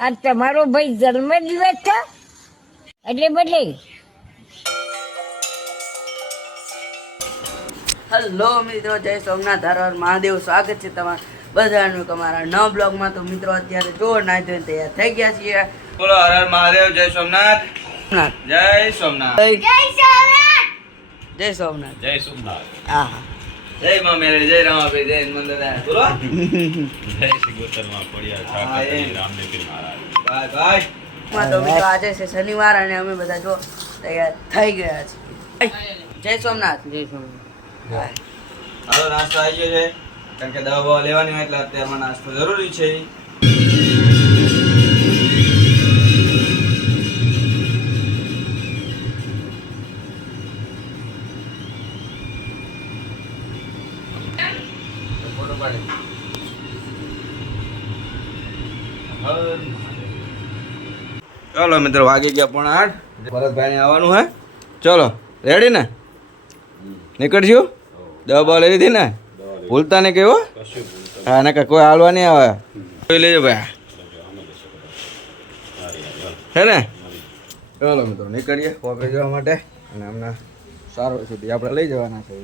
આ તમારો ભાઈ જન્મ દિવસ છે? એટલે બદલે. હલો મિત્રો જય સોમનાથ હર હર મહાદેવ. સ્વાગત છે તમારા બધાનું તમારા નવ બ્લોગમાં. તો મિત્રો અત્યારે જો ના જોઈને તૈયાર થઈ ગયા છીએ. બોલો હર હર મહાદેવ જય સોમનાથ. સોમનાથ. જય સોમનાથ. જય સોમનાથ. જય સોમનાથ. હા. જય મા મેરે જય રામાભાઈ જય મંદના બોલો. જય સિગોતરમાં પડ્યા હા, છાકા મહારાજ. બાય બાય તો મિત્રો આજે છે શનિવાર અને અમે બધા જો તૈયાર થઈ ગયા છે. જય સોમનાથ. જય સોમનાથ. હાલો નાસ્તો આવી ગયો છે. કારણ કે દવા બવા લેવાની હોય એટલે અત્યારમાં નાસ્તો જરૂરી છે. ચલો મિત્રો, વાગી ગયા પણ આઠ. ભરતભાઈ આવવાનું હે. ચલો રેડી ને? નીકળજો. દવા લઈ લીધી ને? ભૂલતા ને કેવો હા? ને કોઈ હાલવા નહીં આવે. જોઈ લેજો ભાઈ. હે ને? ચલો મિત્રો, નીકળીએ કોપે જવા માટે અને હમણાં સારું સુધી આપણે લઈ જવાના છે.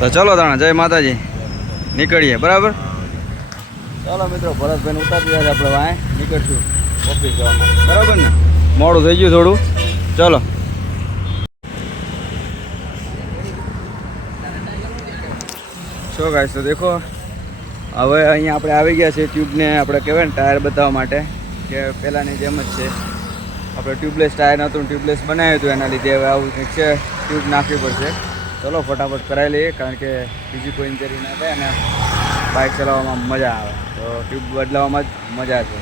તો ચલો તાણા, જય માતાજી. નીકળીએ, બરાબર? ચાલો મિત્રો ભરતભાઈ ઉતારી દીધા આપણે વાય નીકળશું ઓફિસ જવા માટે બરાબર ને? મોડું થઈ ગયું થોડું. ચાલો. સો ગાઈસ તો દેખો, હવે અહીંયા આપણે આવી ગયા છે ટ્યુબને આપણે કહેવાય ને ટાયર બતાવવા માટે કે પહેલાંની જેમ જ છે. આપણે ટ્યુબલેસ ટાયર નહોતું ટ્યુબલેસ બનાવ્યું હતું એના લીધે હવે આવું કંઈક છે ટ્યુબ નાખવી પડશે. ચલો, ફટાફટ કરાવી લઈએ, કારણ કે બીજી કોઈ ઇન્જરી ના થાય અને બાઇક ચલાવવામાં મજા આવે. તો ટ્યુબ બદલાવવામાં જ મજા છે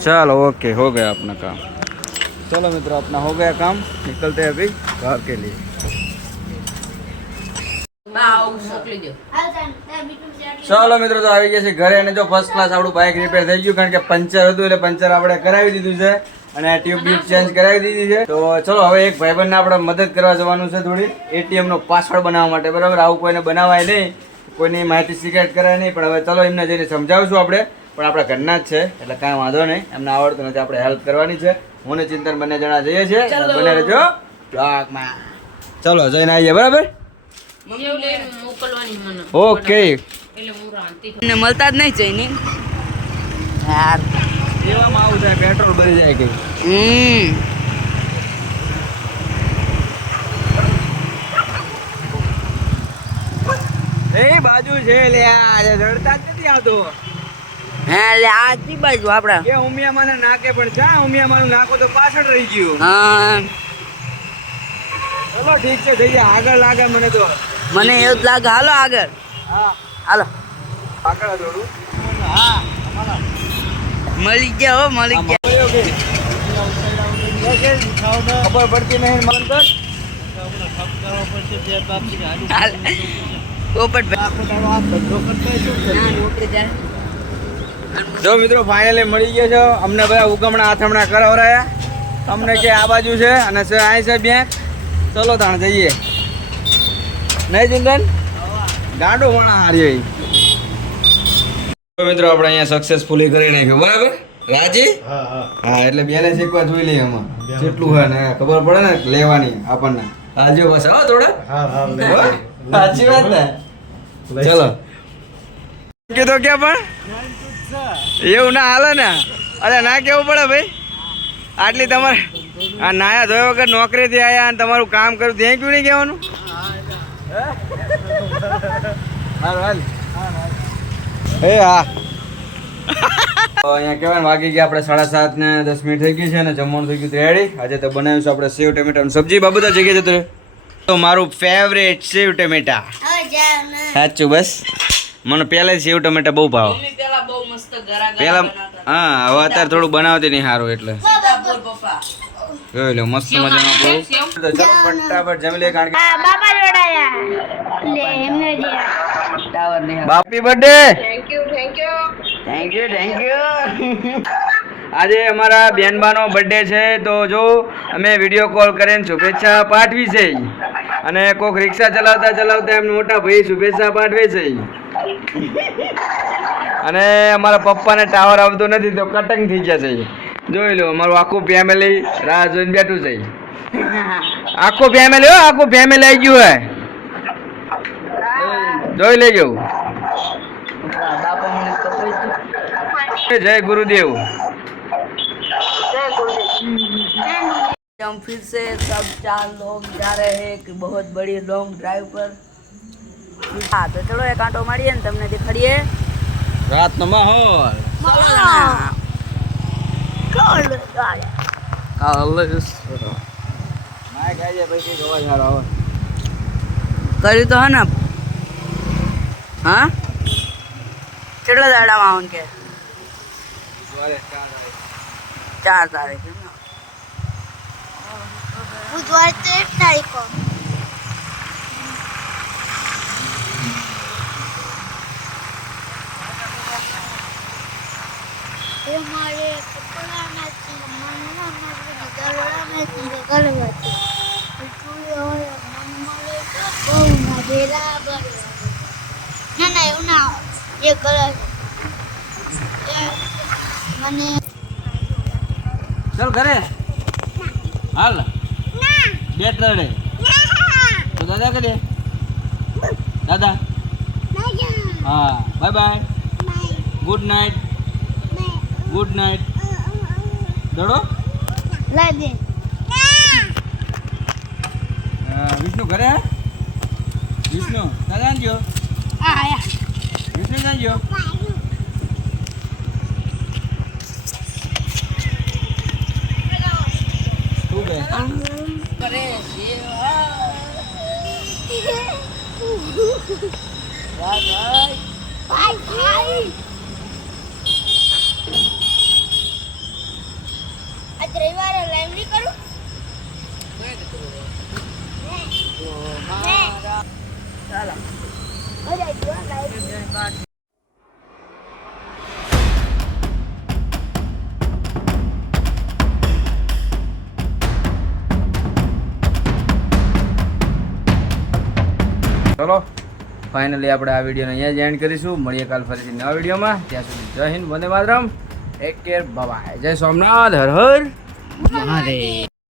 चलो ओके हो गया अपना काम चलो मित्रों अपना हो गया काम निकलते हैं अभी घर के लिए ચાલો મિત્રો તો આવી ગયા છે ઘરે અને જો ફર્સ્ટ ક્લાસ આપણું બાઇક રિપેર થઈ ગયું કારણ કે પંચર હતું એટલે પંચર આપણે કરાવી દીધું છે અને ટ્યુબ ટ્યુબ ચેન્જ કરાવી દીધી છે તો ચલો હવે એક ભાઈબંધને આપણે મદદ કરવા જવાનું છે થોડી એટીએમ નો પાસવર્ડ બનાવવા માટે બરાબર આવું કોઈને બનાવાય નહીં કોઈની માહિતી સિક્રેટ કરાય નહીં પણ હવે ચલો એમને જઈને સમજાવશું આપણે પણ આપણા ઘરના જ છે એટલે કાંઈ વાંધો નહીં. એમને આવડતું નથી આપણે હેલ્પ કરવાની છે. હું ને ચિંતન બંને જણા જઈએ છીએ. બને રહેજો બ્લોગમાં. ચલો જઈને આવીએ બરાબર? ઓકે. ને મળતા જ નહીં જઈને. યાર એવામાં આવું થાય પેટ્રોલ ભરી જાય કે. હમ. એ બાજુ છે લે આજે રડતા જ નથી આવતો. હા એટલે આ તી બાજુ આપડા? કે ઉમિયા મને નાકે પણ ક્યાં ઉમિયા મારું નાકો તો પાછળ રહી ગયું. હા. ચલો ઠીક છે જઈએ. આગળ લાગે મને તો. મને એવું જ લાગે. હાલો આગળ. હા. હાલો. આગળ થોડું હા મળી ગયા હો મળી ગયા. કે? ખબર પડતી નહીં મન તો હાલ. પોપટભાઈ જો મિત્રો ફાઇનલી મળી ગયા છો. અમને બધા ઉગમણા આથમણા કરાવરાયા. તમને કે આ બાજુ છે અને છે અહીં છે બેંક. ચલો તાણ જઈએ. નહીં ચિંતન? ગાંડો વણા હારી મિત્રો આપણે અહીંયા સક્સેસફુલી કરી નાખ્યું. બરાબર? રાજી? હા એટલે બેલેન્સ એકવાર જોઈ લઈએ આમાં જેટલું હોય ને ખબર પડે ને લેવાની આપણને. હાલજો બસ હો થોડા. સાચી વાત ને. ચલો. કીધો ક્યાં પણ? એવું ના હાલે ને. અરે ના કેવું પડે ભાઈ? આટલી તમારે આ નાયા ધોયા વગર નોકરીથી આયા અને તમારું કામ કર્યું ત્યાં ક્યું નહીં કહેવાનું? હાલ હાલ એ હા. અહીંયા કહેવાય ને વાગી ગયા આપણે સાડા સાત ને દસ મિનિટ થઈ ગઈ છે અને જમવાનું થઈ ગયું રેડી આજે તો બનાવ્યું છે આપણે સેવ ટમેટાનું સબ્જી. બાબુ તો જગ્યાએ જતું તો મારું ફેવરેટ સેવ ટમેટા. સાચું બસ. મને પહેલાં સેવ ટમેટા બહુ ભાવ. મસ્ત ગરા ગરા હા હવે અત્યારે થોડું બનાવતી નહીં સારું એટલે. જોઈ લો મસ્ત મજાનું આપણું તો ચલો ફટાફટ જમી લઈએ કારણ કે બાપા જોડાયા. લે એમને જે. Bapi birthday thank you thank you thank you thank you આજે અમારા બેનબાનો બર્થડે છે તો જો અમે વીડિયો કોલ કરીને શુભેચ્છા પાઠવી છે. અને કોક રિક્ષા ચલાવતા ચલાવતા એમ મોટા ભાઈ શુભેચ્છા પાઠવે છે. અને અમારા પપ્પાને ટાવર આવતો નથી તો કટંગ થઈ ગયા છે જોઈ લો અમારું આખું ફેમિલી રાહ જોઈને બેઠું છે આખું ફેમિલી હો આખું ફેમિલી આવી ગયું હે જોઈ લેજો બાપા મને કપાઈ ગયું. જય ગુરુદેવ हम फिर से सब चार लोग जा रहे हैं एक बहुत बड़ी लॉन्ग ड्राइव पर हाँ तो चलो एक आंटो मारिए ने તમને દેખાડીએ રાતનો માહોલ માય ખાઈ જાય પછી અવાજ સારો આવે કર્યું તો હે ને? હા? કેટલા દાડામાં આવું કે? ચાર તારીખ એમ ને? બુધવાર તેર તારીખો. એ મારે કપડા નથી નથી દરડા નથી કરવા છે. તું હવે મનમાં લે તો બહુ ના બરાબર ના ના એવું ના એ કરે મને ચાલ ઘરે. હાલ. બેટ રડે તો દાદા કરે દાદા. હા. Bye. Bye. Good night. Good night દડો લાગે વિષ્ણુ ઘરે? હે? વિષ્ણુ દાદા આંજો આયા. વિષ્ણુ આંજો શું કહે? કરે સેવા. વાહ, ભાઈ ભાઈ આજ કરું? ચાલો મજા આવી ગયો ચલો. ફાઇનલી આપણે આ વિડીયોને અહીંયા જ એન્ડ કરીશું. મળીએ કાલ ફરીથી નવા વિડીયોમાં. ત્યાં સુધી જય હિન્દ વંદે માતરમ. ટેક કેર બાય જય સોમનાથ હર હર. મહાદેવ